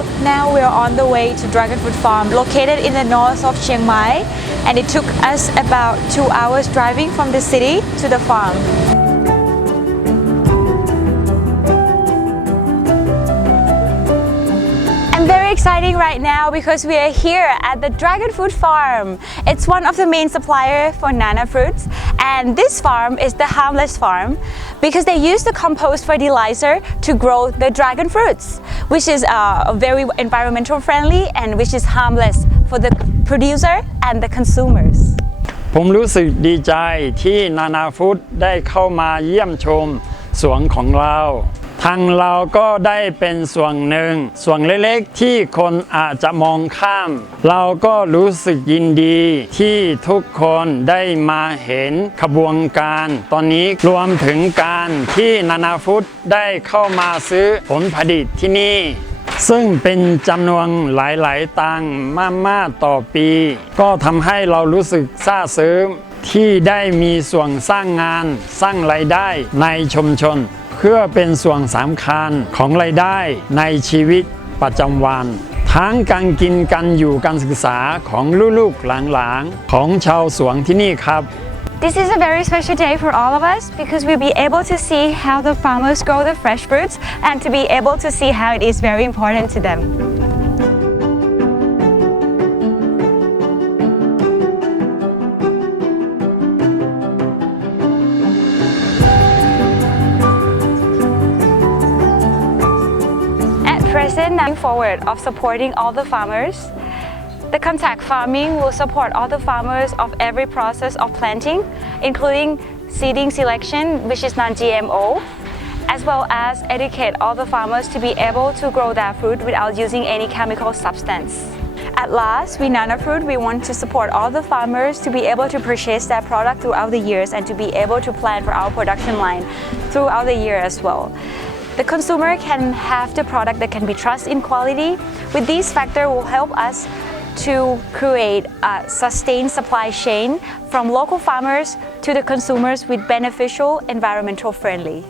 So now we're on the way to Dragon Fruit Farm located in the north of Chiang Mai, and it took us about 2 hours driving from the city to the farm. I'm very exciting right now because we are here at the Dragon Fruit Farm. It's one of the main suppliers for NanaFruits, and this farm is the harmless farm because they use the compost fertilizer to grow the dragon fruits, which is very environmental friendly and which is harmless for the producer and the consumers. ผมรู้สึกดีใจที่ NanaFruit ได้เข้ามาเยี่ยมชมสวนของเราทางเราก็ได้เป็นส่วนหนึ่งส่วนเล็กๆที่คนอาจจะมองข้ามเราก็รู้สึกยินดีที่ทุกคนได้มาเห็นขบวนการตอนนี้รวมถึงการที่ NanaFruit ได้เข้ามาซื้อผลผลิตที่นี่ซึ่งเป็นจำนวนหลายๆตังค์มากๆต่อปีก็ทำให้เรารู้สึกซาบซึ้งที่ได้มีส่วนสร้างงานสร้างรายได้ในชุมชนเพื่อเป็นส่วนสำคัญของรายได้ในชีวิตประจำวันทั้งการกินการอยู่การศึกษาของลูกๆหลานๆของชาวสวนที่นี่ครับ This is a very special day for all of us because we'll be able to see how the farmers grow the fresh fruits and to be able to see how it is very important to them. At present, I'm forward of supporting all the farmers. The contact farming will support all the farmers of every process of planting, including seeding selection, which is non-GMO, as well as educate all the farmers to be able to grow their fruit without using any chemical substance. At last, we NanaFruit, we want to support all the farmers to be able to purchase their product throughout the years and to be able to plan for our production line throughout the year as well. The consumer can have the product that can be trusted in quality. With these factors will help us to create a sustained supply chain from local farmers to the consumers with beneficial, environmental friendly.